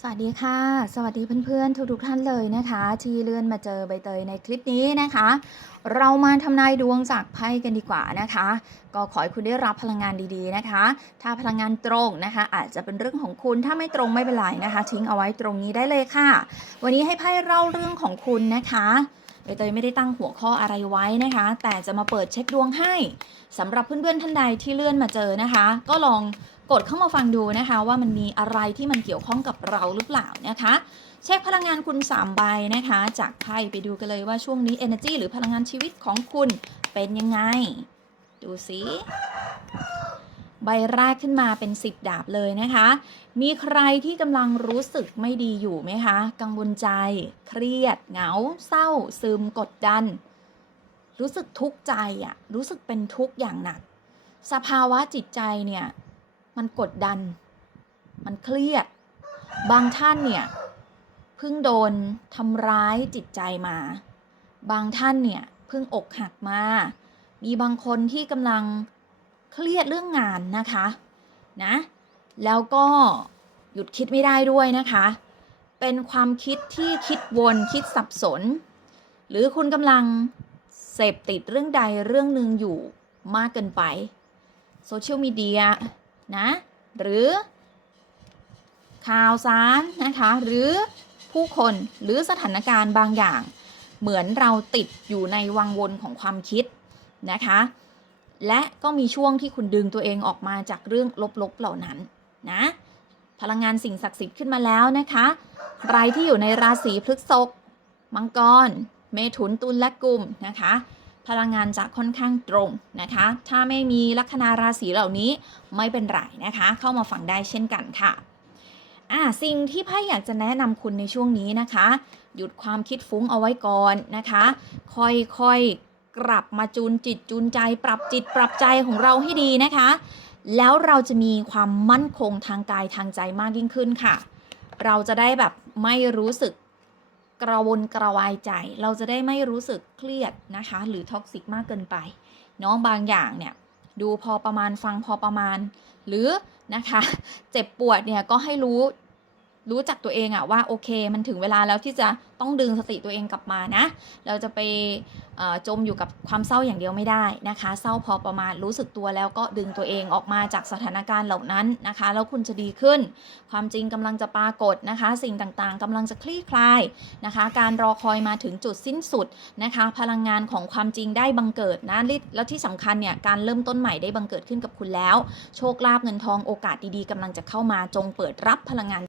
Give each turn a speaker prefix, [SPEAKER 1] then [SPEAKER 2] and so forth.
[SPEAKER 1] สวัสดีค่ะ สวัสดีเพื่อนๆทุกๆท่านเลยนะคะ ที่เลื่อนมาเจอใบเตยในคลิปนี้นะคะ เรามาทำนายดวงจากไพ่กันดีกว่านะคะ ก็ขอให้คุณได้รับพลังงานดีๆนะคะ ถ้าพลังงานตรงนะคะ อาจจะเป็นเรื่องของคุณถ้าไม่ตรงไม่เป็นไรนะคะ ทิ้งเอาไว้ตรงนี้ได้เลยค่ะ วันนี้ให้ไพ่เล่าเรื่องของคุณนะคะ ใบเตยไม่ได้ตั้งหัวข้ออะไรไว้นะคะ แต่จะมาเปิดเช็คดวงให้สำหรับเพื่อนๆท่านใดที่เลื่อนมาเจอนะคะ ก็ลองกดเข้ามาฟังดูนะคะ ว่ามันมีอะไรที่มันเกี่ยวข้องกับเราหรือเปล่านะคะ เช็คพลังงานคุณ 3 ใบนะคะ จากไพ่ไปดูกันเลยว่าช่วงนี้ energy หรือพลังงานชีวิตของคุณเป็นยังไง ดูสิ ใบแรกขึ้นมาเป็น10ดาบเลยนะคะ มีใครที่กำลังรู้สึกไม่ดีอยู่ไหมคะ กังวลใจ เครียด เหงา เศร้า ซึม กดดัน รู้สึกทุกข์ใจอะรู้สึกเป็นทุกข์อย่างหนัก สภาวะจิตใจเนี่ย มันกดดัน มันเครียด บางท่านเนี่ยเพิ่งโดนทำร้ายจิตใจมา บางท่านเนี่ยเพิ่งอกหักมา มีบางคนที่กำลัง เครียดเรื่องงานนะคะนะแล้วก็หยุดคิดไม่ได้ด้วยนะคะ เป็นความคิดที่คิดวนคิดสับสน หรือคุณกำลังเสพติดเรื่องใดเรื่องหนึ่งอยู่มากเกินไปโซเชียลมีเดียนะหรือ ข่าวสารนะคะ หรือผู้คนหรือสถานการณ์บางอย่าง เหมือนเราติดอยู่ในวังวนของความคิดนะคะ และก็มีช่วงที่คุณดึงตัวเองออกมาจากเรื่องลบๆเหล่านั้นนะ พลังงานสิ่งศักดิ์สิทธิ์ขึ้นมาแล้วนะคะ ใครที่อยู่ในราศีพฤษภมังกร เมถุนตุลและกุมนะคะ พลังงานจะค่อนข้างตรงนะคะ ถ้าไม่มีลัคนาราศีเหล่านี้ไม่เป็นไรนะคะ เข้ามาฟังได้เช่นกันค่ะอ่าสิ่งที่ไพ่อยากจะแนะนำคุณในช่วงนี้นะคะ หยุดความคิดฟุ้งเอาไว้ก่อนนะคะ ค่อยๆ กลับมาจูนจิตจูนใจ ปรับจิตปรับใจของเราให้ดีนะคะ แล้วเราจะมีความมั่นคงทางกายทางใจมากยิ่งขึ้นค่ะ เราจะได้แบบไม่รู้สึกกระวนกระวายใจ เราจะได้ไม่รู้สึกเครียดนะคะ หรือท็อกซิกมากเกินไปน้องบางอย่างเนี่ยดูพอประมาณฟังพอประมาณ หรือนะคะ เจ็บปวดเนี่ยก็ให้รู้ รู้จักตัวเองอะว่าโอเค มันถึงเวลาแล้วที่จะต้องดึงสติตัวเองกลับมานะ เราจะไปจมอยู่กับความเศร้าอย่างเดียวไม่ได้นะคะ เศร้าพอประมาณรู้สึกตัวแล้วก็ดึงตัวเองออกมาจากสถานการณ์เหล่านั้นนะคะ แล้วคุณจะดีขึ้น ความจริงกำลังจะปรากฏนะคะ สิ่งต่างๆกำลังจะคลี่คลายนะคะ การรอคอยมาถึงจุดสิ้นสุดนะคะ พลังงานของความจริงได้บังเกิดนะแล้วที่สำคัญเนี่ยการเริ่มต้นใหม่ได้บังเกิดขึ้นกับคุณแล้ว โชคลาภเงินทองโอกาสดีๆกำลังจะเข้ามาจงเปิดรับพลังงาน